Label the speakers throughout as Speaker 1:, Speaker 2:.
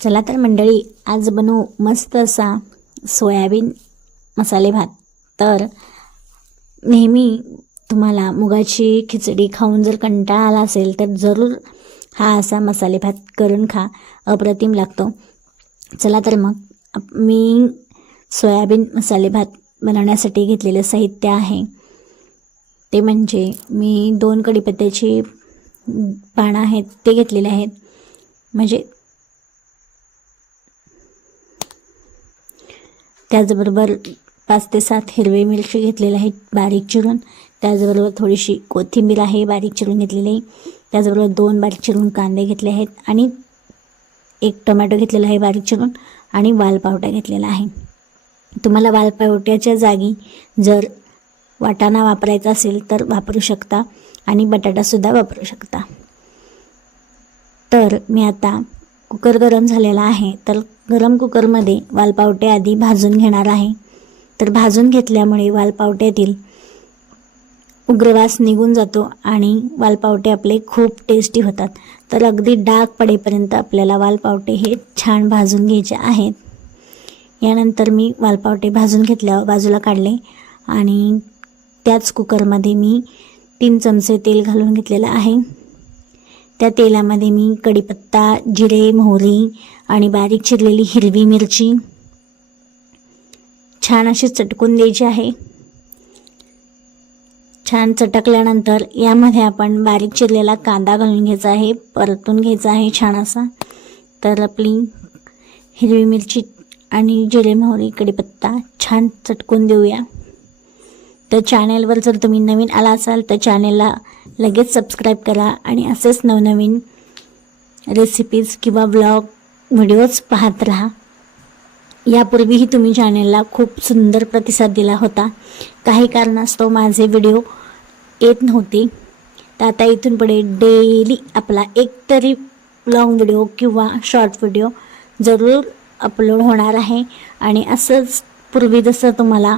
Speaker 1: चला तर मंडळी आज बनवू मस्त असा सोयाबीन मसाले भात. तर नेहमी तुम्हाला मुगाची खिचडी खाऊन जर कंटाळा आला असेल तर जरूर हा असा मसाले भात करून खा. अप्रतिम लागतो. चला तर मग मी सोयाबीन मसाले भात बनवण्यासाठी घेतलेलं साहित्य आहे. ते म्हणजे मी दोन कडीपत्त्याची पानं आहेत ते घेतलेले आहेत. म्हणजे त्याचबरोबर पाच ते सात हिरवे मिरची घेतलेले आहेत बारीक चिरून. त्याचबरोबर थोडीशी कोथिंबीर आहे बारीक चिरून घेतलेली. त्याचबरोबर दोन बारीक चिरून कांदे घेतले आहेत आणि एक टोमॅटो घेतलेला आहे बारीक चिरून आणि वालपावटा घेतलेला आहे. तुम्हाला वालपावट्याच्या जागी जर वाटाणा वापरायचा असेल तर वापरू शकता आणि बटाटासुद्धा वापरू शकता. तर मी आता कुकर गरम झालेला आहे तर गरम कुकरमध्ये वालपावटे आधी भाजून घेणार आहे. तर भाजून घेतल्यामुळे वालपावट्यातील उग्रवास निघून जातो आणि वालपावटे आपले खूप टेस्टी होतात. तर अगदी डाग पडेपर्यंत आपल्याला वालपावटे हे छान भाजून घ्यायचे आहेत. यानंतर मी वालपावटे भाजून घेतल्यावर बाजूला काढले आणि त्याच कुकरमध्ये मी तीन चमचे तेल घालून घेतलेलं आहे. त्या तेलामध्ये मी कढीपत्ता जिरे मोहरी आणि बारीक चिरलेली हिरवी मिरची छान अशी चटकून द्यायची आहे. छान चटकल्यानंतर यामध्ये आपण बारीक चिरलेला कांदा घालून घ्यायचा आहे परतून घ्यायचा आहे छान असा. तर आपली हिरवी मिरची आणि जिरे मोहरी कढीपत्ता छान चटकून देऊया. तर चॅनेलवर जर तुम्ही नवीन आला असाल तर चॅनेलला लगेच सबस्क्राईब करा आणि असेच नवनवीन रेसिपीज किंवा ब्लॉग व्हिडिओज पाहत राहा. यापूर्वीही तुम्ही चॅनेलला खूप सुंदर प्रतिसाद दिला होता. काही कारणास्तव माझे व्हिडिओ येत नव्हते. तर आता इथून पुढे डेली आपला एक तरी लॉंग व्हिडिओ किंवा शॉर्ट व्हिडिओ जरूर अपलोड होणार आहे. आणि असंच पूर्वी जसं तुम्हाला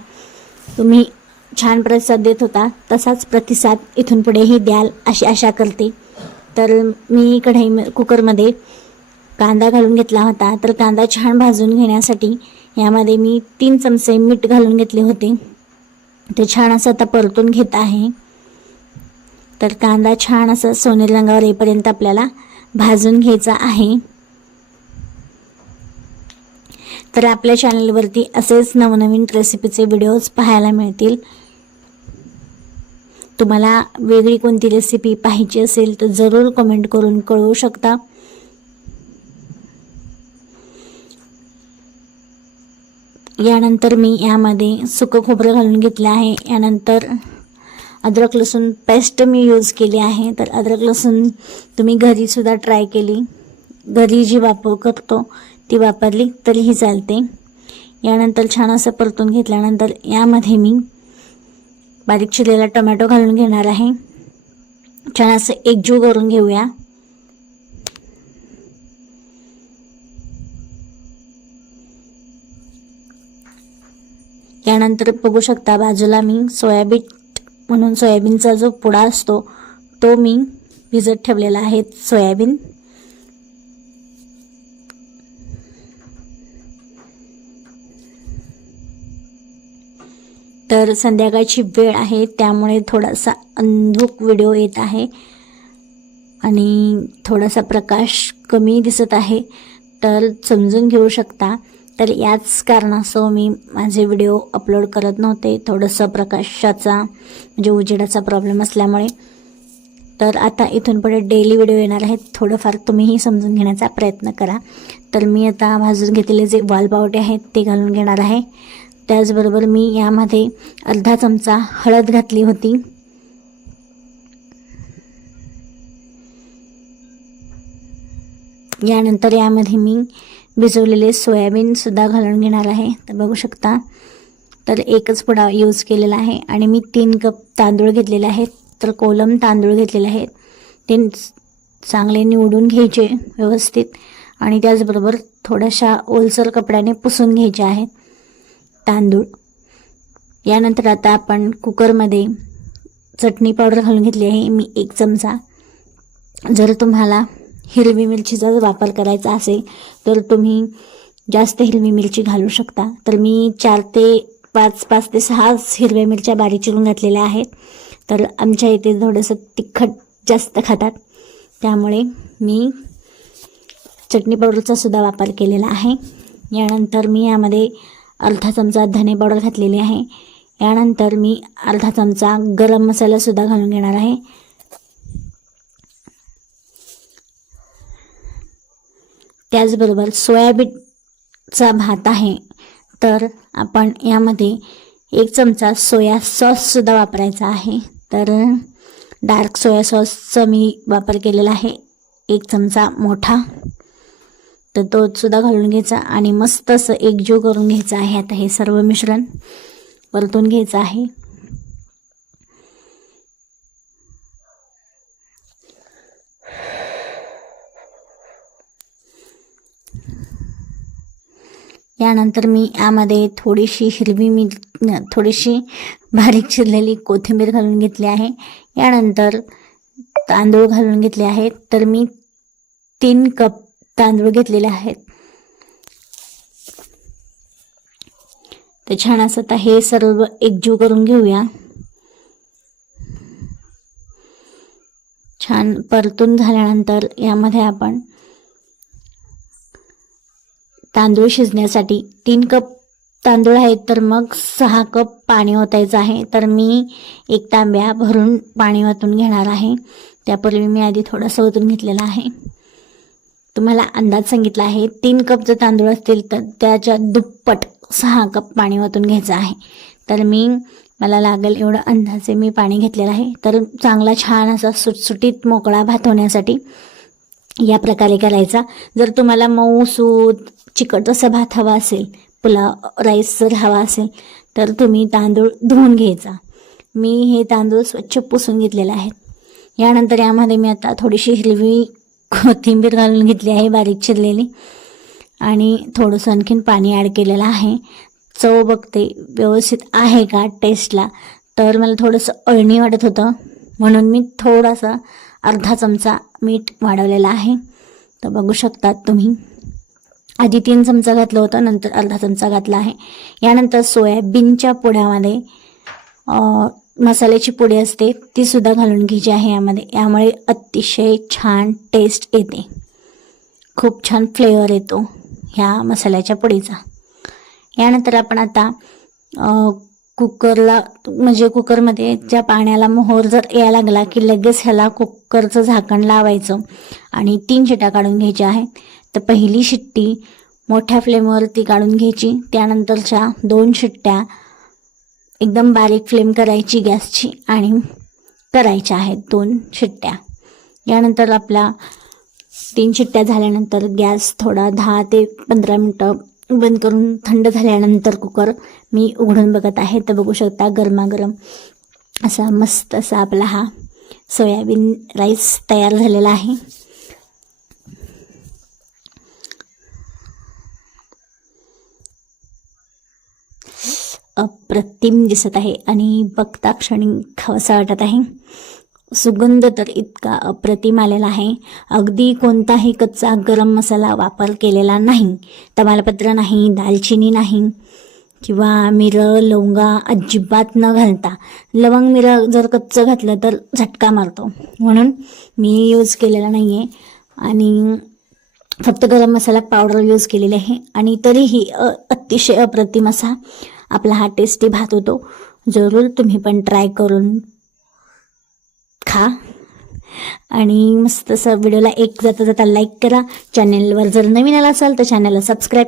Speaker 1: तुम्ही छान प्रतिसाद देत होता. तसाच प्रतिसाद इथून पुढेही द्याल अशी आशा करते. तर मी कढई कुकरमध्ये कांदा घालून घेतला होता. तर कांदा छान भाजून घेण्यासाठी यामध्ये मी तीन चमचे मीठ घालून घेतले होते. ते छान असं आता परतून घेत आहे. तर कांदा छान असं सोनेरी रंगावर येईपर्यंत आपल्याला भाजून घ्यायचा आहे. तर आपल्या चॅनलवरती असेच नवनवीन रेसिपीचे व्हिडिओज पाहायला मिळतील. तुम्हाला वेगळी कोणती रेसिपी पाहिजे असेल तर जरूर कमेंट करून कळवू शकता. यानंतर मी यामध्ये सुकं खोबरं घालून घेतलं आहे. यानंतर अद्रक लसूण पेस्ट मी यूज केली आहे. तर अद्रक लसूण तुम्ही घरीसुद्धा ट्राय केली. घरी जी वापर करतो ती वापरली तरीही चालते. यानंतर छान असं परतून घेतल्यानंतर यामध्ये मी बारीक चिरलेला टोमॅटो घालून घेणार आहे. छान असं एकजीव करून घेऊया. यानंतर बघू शकता बाजूला मी सोयाबीन म्हणून सोयाबीनचा जो पुडा असतो तो मी भिजत ठेवलेला आहे सोयाबीन. तर संध्याकाळची वेळ आहे त्यामुळे थोडासा अंधुक व्हिडिओ येत आहे. आणि थोडासा प्रकाश कमी दिसत आहे. तर समजून घेऊ शकता. तर याच कारणास्तव मी माझे व्हिडिओ अपलोड करत नव्हते. थोडंसं प्रकाशाचा म्हणजे उजेडाचा प्रॉब्लेम असल्यामुळे. तर आता इथून पुढे डेली व्हिडिओ येणार आहेत. थोडंफार तुम्हीही समजून घेण्याचा प्रयत्न करा. तर मी आता भाजून घेतलेले जे वालपावटे आहेत ते घालून घेणार आहे. त्याचबरोबर मी यामध्ये अर्धा चमचा हळद घातली होती. यानंतर यामध्ये मी भिजवलेले सोयाबीनसुद्धा घालून घेणार आहे. तर बघू शकता तर एकच पुडा यूज केलेला आहे आणि मी तीन कप तांदूळ घेतलेले आहेत. तर कोलम तांदूळ घेतलेले आहेत. ते चांगले निवडून घ्यायचे व्यवस्थित आणि त्याचबरोबर थोड्याशा ओलसर कपड्याने पुसून घ्यायचे आहेत. तांदूळ. यानंतर आता आपण कुकरमध्ये चटणी पावडर घालून घेतली आहे. मी एक चमचा. जर तुम्हाला हिरवी मिरचीचा जर वापर करायचा असेल तर तुम्ही जास्त हिरवी मिरची घालू शकता. तर मी चार ते पाच पाच ते सहा हिरव्या मिरच्या बारीक चिरून घातलेल्या आहेत. तर आमच्या इथे थोडंसं तिखट जास्त खातात. त्यामुळे मी चटणी पावडरचा सुद्धा वापर केलेला आहे. यानंतर मी यामध्ये अर्धा चमचा धने पावडर घातलेली आहे. यानंतर मी अर्धा चमचा गरम मसालासुद्धा घालून घेणार आहे. त्याचबरोबर सोयाबीनचा भात आहे. तर आपण यामध्ये एक चमचा सोया सॉससुद्धा वापरायचा आहे. तर डार्क सोया सॉसचा मी वापर केलेला आहे. एक चमचा मोठा. तर तो सुद्धा घालून घ्यायचा आणि मस्त असं एकजीव करून घ्यायचं आहे आता हे सर्व मिश्रण. परतून घ्यायचं आहे. यानंतर मी यामध्ये थोडीशी हिरवी मी थोडीशी बारीक चिरलेली कोथिंबीर घालून घेतली आहे. यानंतर तांदूळ घालून घेतले आहेत. तर मी तीन कप तांदूळ घेतलेले आहेत. तर छान असं आता हे सर्व एकजीव करून घेऊया. छान परतून झाल्यानंतर यामध्ये आपण तांदूळ शिजण्यासाठी तीन कप तांदूळ आहेत तर मग सहा कप पाणी ओतायचं आहे. तर मी एक तांब्या भरून पाणी ओतून घेणार आहे. त्यापूर्वी मी आधी थोडंसं ओतून घेतलेलं आहे. तुम्हाला अंदाज सांगितला आहे तीन कप जर तांदूळ असतील तर त्याच्या दुप्पट सहा कप पाणी वतून घ्यायचं आहे. तर मी मला लागेल एवढं अंदाजे मी पाणी घेतलेलं आहे. तर चांगला छान असा सुटसुटीत मोकळा भात होण्यासाठी या प्रकारे करायचा. जर तुम्हाला मऊ सूत चिकट असा भात हवा असेल पुलाव राईस जर हवा असेल तर तुम्ही तांदूळ धुवून घ्यायचा. मी हे तांदूळ स्वच्छ पुसून घेतलेले आहेत. यानंतर यामध्ये मी आता थोडीशी हिरवी कोथिंबीर घालून घेतली आहे बारीक चिरलेली. आणि थोडंसं आणखीन पाणी ॲड केलेलं आहे. चव बघते व्यवस्थित आहे का टेस्टला तर मला थोडंसं अळणी वाटत होतं. म्हणून मी थोडासा अर्धा चमचा मीठ वाढवलेला आहे. तर बघू शकतात तुम्ही. आधी तीन चमचा घातलं होतं नंतर अर्धा चमचा घातला आहे. यानंतर सोयाबीनच्या पोड्यामध्ये मसाल्याची पुडी असते ती सुद्धा घालून घ्यायची आहे यामध्ये. यामुळे अतिशय छान टेस्ट येते. खूप छान फ्लेवर येतो ह्या मसाल्याच्या पुडीचा. यानंतर आपण आता कुकरला म्हणजे कुकरमध्ये ज्या पाण्याला मोहोर जर यायला लागला की लगेच ह्याला कुकरचं झाकण लावायचं आणि तीन शिट्या काढून घ्यायच्या आहेत. तर पहिली शिट्टी मोठ्या फ्लेमवरती काढून घ्यायची. त्यानंतरच्या दोन शिट्ट्या एकदम बारीक फ्लेम करायची गॅसची आणि करायच्या आहेत दोन शिट्ट्या. यानंतर आपला तीन शिट्ट्या झाल्यानंतर गॅस थोडा दहा ते पंधरा मिनटं बंद करून थंड झाल्यानंतर कुकर मी उघडून बघत आहे. तर बघू शकता गरमागरम असा मस्त असा आपला हा सोयाबीन राईस तयार झालेला आहे. अप्रतिम दिसत आहे आणि बघता क्षणी खावंसा वाटत आहे. सुगंध तर इतका अप्रतिम आलेला आहे. अगदी कोणताही कच्चा गरम मसाला वापर केलेला नाही. तमालपत्र नाही दालचिनी नाही किंवा मिरं लवंगा अजिबात न घालता. लवंग मिरं जर कच्चं घातलं तर झटका मारतो. म्हणून मी यूज केलेला नाही आहे आणि फक्त गरम मसाला पावडर यूज केलेली आहे. आणि तरीही अतिशय अप्रतिम असा आपला हा टेस्टी भात होतो. जरूर तुम्ही पण ट्राय करून खा. आणि मस्त असं व्हिडिओला एक जाता जाता लाईक करा. चॅनेलवर जर नवीन आला असाल तर चॅनलला सबस्क्राईब